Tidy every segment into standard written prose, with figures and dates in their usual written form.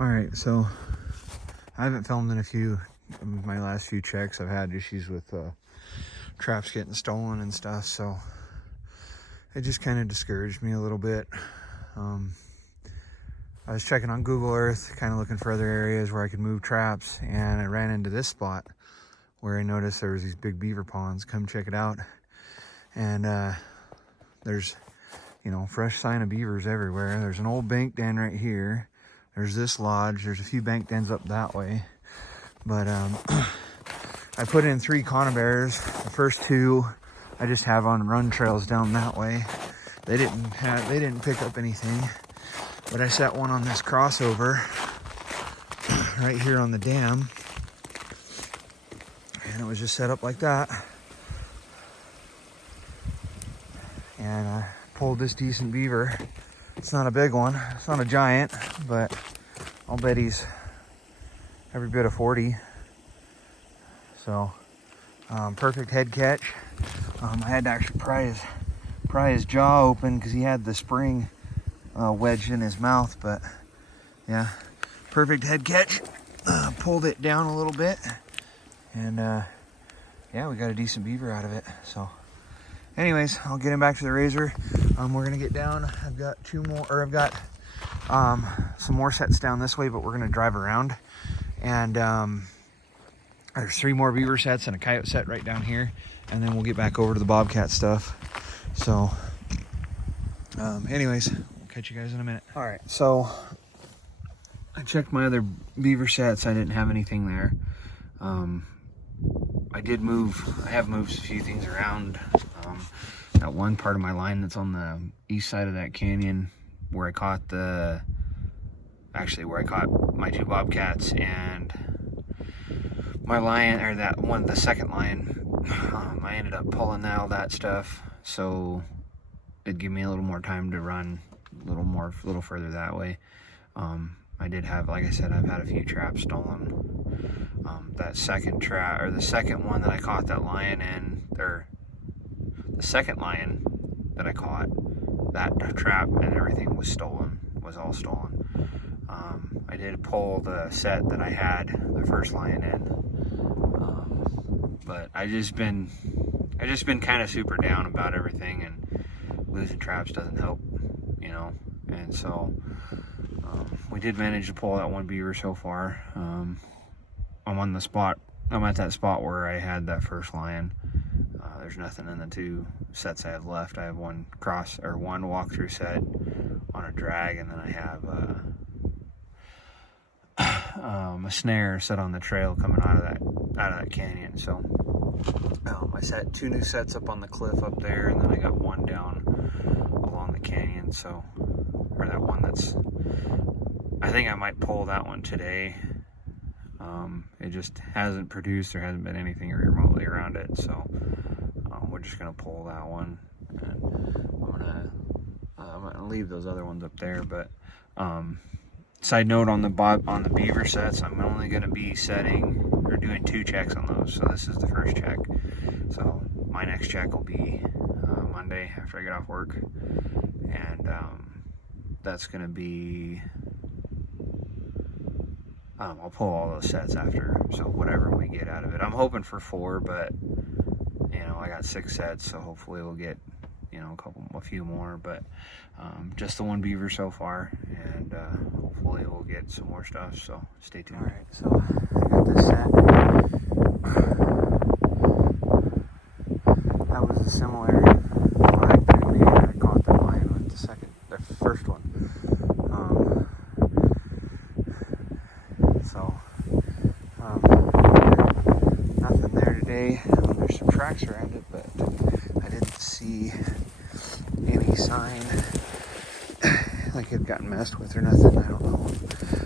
All right, so I haven't filmed in my last few checks. I've had issues with traps getting stolen and stuff, so it just kind of discouraged me a little bit. I was checking on Google Earth, kind of looking for other areas where I could move traps, and I ran into this spot where I noticed there was these big beaver ponds. Come check it out. And there's, fresh sign of beavers everywhere. There's an old bank den right here. There's this lodge. There's a few bank dens up that way. But I put in 3 conibears. The first 2 I just have on run trails down that way. They didn't pick up anything. But I set one on this crossover right here on the dam. And it was just set up like that. And I pulled this decent beaver. It's not a big one. It's not a giant, but I'll bet he's every bit of 40. So, perfect head catch. I had to actually pry his jaw open because he had the spring wedged in his mouth. But yeah, perfect head catch. Pulled it down a little bit, and yeah, we got a decent beaver out of it. So anyways, I'll get him back to the razor. We're gonna get down. I've got some more sets down this way, but we're gonna drive around. And there's 3 more beaver sets and a coyote set right down here, and then we'll get back over to the bobcat stuff. So anyways, we'll catch you guys in a minute. All right, so I checked my other beaver sets. I didn't have anything there. I have moved a few things around. That one part of my line that's on the east side of that canyon where I caught my 2 bobcats and my lion, or the second lion, I ended up pulling all that stuff, so it'd give me a little more time to run a little further that way. I did have, like I said, I've had a few traps stolen. That second trap, or the second one that I caught that lion in, or the second lion that I caught, that trap and everything was all stolen. I did pull the set that I had the first lion in, but I just been kind of super down about everything, and losing traps doesn't help, and so we did manage to pull that one beaver so far. I'm at that spot where I had that first lion. There's nothing in the 2 sets I have left. I have one walkthrough set on a drag, and then I have a snare set on the trail coming out of that canyon. So I set 2 new sets up on the cliff up there, and then I got one down along the canyon. So, or that one I think I might pull that one today. It just hasn't produced. There hasn't been anything remotely around it, so we're just gonna pull that one, and I'm gonna leave those other ones up there. But side note on the beaver sets, I'm only gonna be doing 2 checks on those. So this is the first check. So my next check will be Monday after I get off work, and that's gonna be. I'll pull all those sets after, so whatever we get out of it. I'm hoping for 4, but I got 6 sets, so hopefully we'll get a few more. But just the 1 beaver so far, and hopefully we'll get some more stuff. So stay tuned. All right, so I got this set. That was a similar line to me. I caught that line with the first one. Nothing there today. There's some tracks around it, but I didn't see any sign like it got messed with or nothing. I don't know.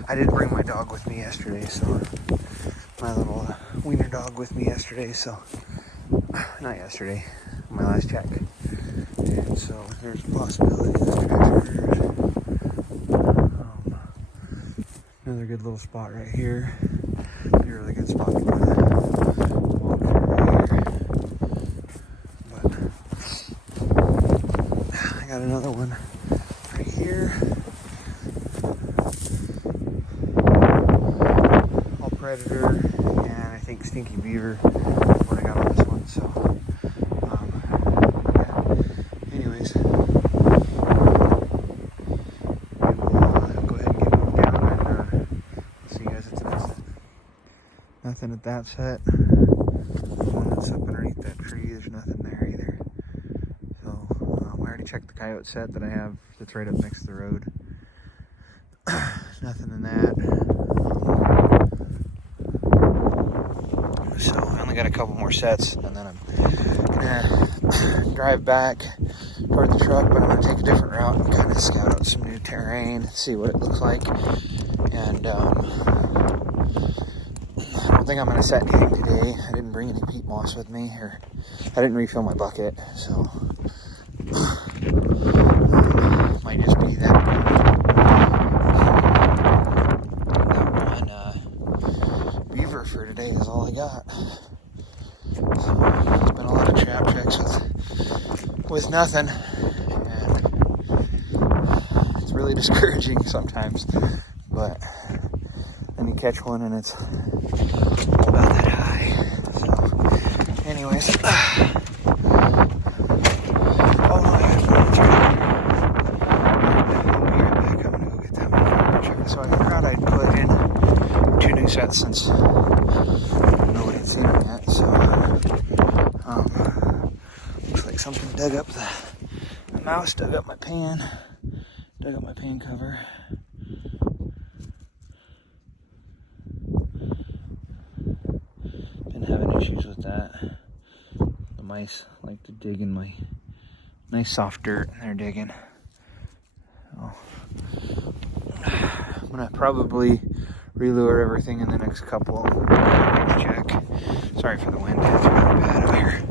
I did bring my dog with me yesterday, so my little wiener dog with me yesterday, so not yesterday, my last check. And so there's a possibility this tracks are another good little spot right here. Be a really good spot to put a walk through here. But I got another one right here. predator, and I think stinky beaver, what I got on this one. So, yeah. Anyways, we will go ahead and get moved down, and see you guys at the next set. Nothing at that set. The one that's up underneath that tree, there's nothing there either. So, I already checked the coyote set that I have that's right up next to the road. Nothing in that. So I only got a couple more sets, and then I'm gonna drive back toward the truck, but I'm gonna take a different route and kind of scout out some new terrain, see what it looks like. And I don't think I'm gonna set anything today. I didn't bring any peat moss with me, or I didn't refill my bucket, so might just be that beaver for today is all I got. So it's been a lot of trap checks with nothing, and it's really discouraging sometimes. But then you catch one and it's about that high. So, anyways, oh no, I got one trap. I'll be right back. I'm gonna go get that one. So I forgot I'd put in 2 new sets since nobody had seen them yet. So looks like something dug up the mouse, dug up my pan cover. Been having issues with that. The mice like to dig in my nice soft dirt, and they're digging. So I'm gonna probably relure everything in the next couple. Next check. Sorry for the wind. It's really bad out here.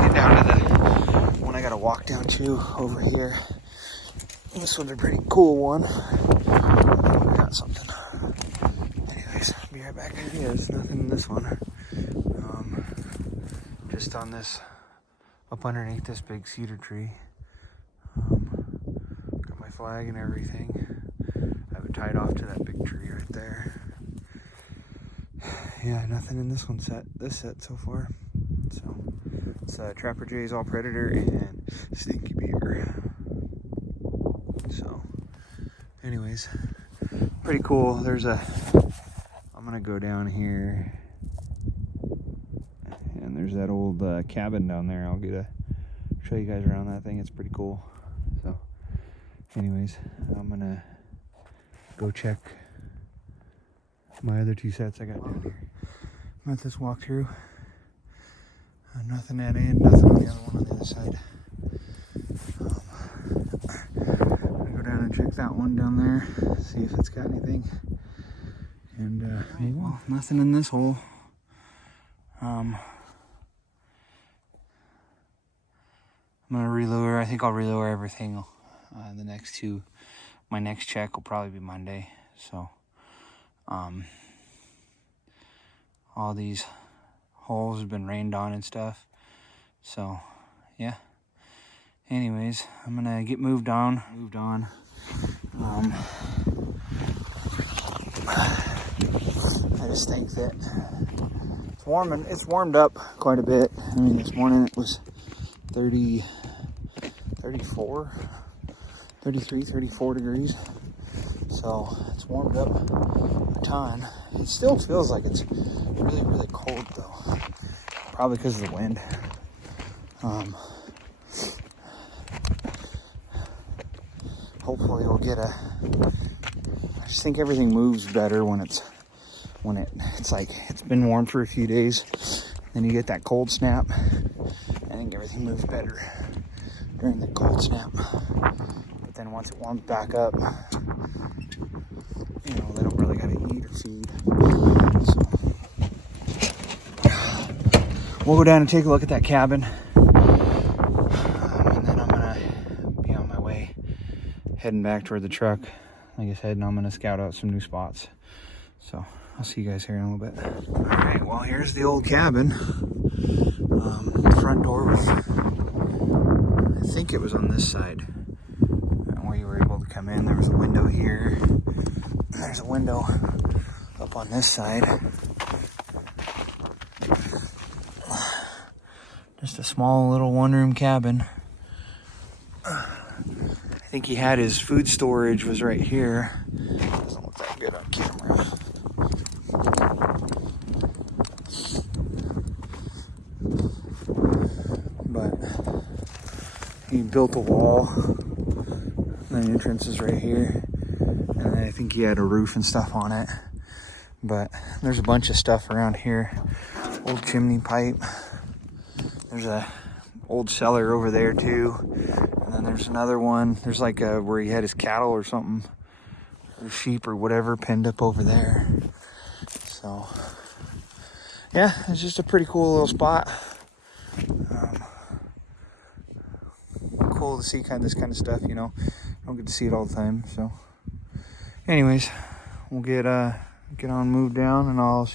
Get down to the one I gotta walk down to over here. This one's a pretty cool one. I got something. Anyways, I'll be right back. Yeah, there's nothing in this one. Just on this, up underneath this big cedar tree. Got my flag and everything. I have it tied off to that big tree right there. Yeah, nothing in this set so far. So it's Trapper Jay's All Predator and Stinky Beaver. So anyways, pretty cool. I'm gonna go down here, and there's that old cabin down there. I'll show you guys around that thing. It's pretty cool. So anyways, I'm gonna go check my other 2 sets I got down here. I'm at this walkthrough. Nothing at end, nothing on the other one on the other side. I'm gonna go down and check that one down there, see if it's got anything. And well, nothing in this hole. I'm gonna relure. I think I'll relure everything. My next check will probably be Monday. So, all these holes have been rained on and stuff. So, yeah. Anyways, I'm gonna get moved on. I just think that it's warmed up quite a bit. I mean, this morning it was 33, 34 degrees. So it's warmed up a ton. It still feels like it's really, really cold though. Probably because of the wind. Hopefully we'll get I just think everything moves better when it's like it's been warm for a few days. Then you get that cold snap. I think everything moves better during the cold snap. But then once it warms back up, they don't really gotta eat or feed. So we'll go down and take a look at that cabin. And then I'm gonna be on my way, heading back toward the truck. Like I said, and I'm gonna scout out some new spots. So I'll see you guys here in a little bit. All right, well, here's the old cabin. The front door was, I think it was on this side where you were able to come in. There was a window here. There's a window up on this side. Just a small little one-room cabin. I think he had his food storage was right here. Doesn't look that good on camera. But he built a wall. The entrance is right here. And I think he had a roof and stuff on it. But there's a bunch of stuff around here. Old chimney pipe. There's a old cellar over there too. And then there's another one. There's like where he had his cattle or something, or sheep or whatever, penned up over there. So yeah, it's just a pretty cool little spot. Cool to see this kind of stuff, you know. I don't get to see it all the time. So anyways, we'll get on, move down, and I'll see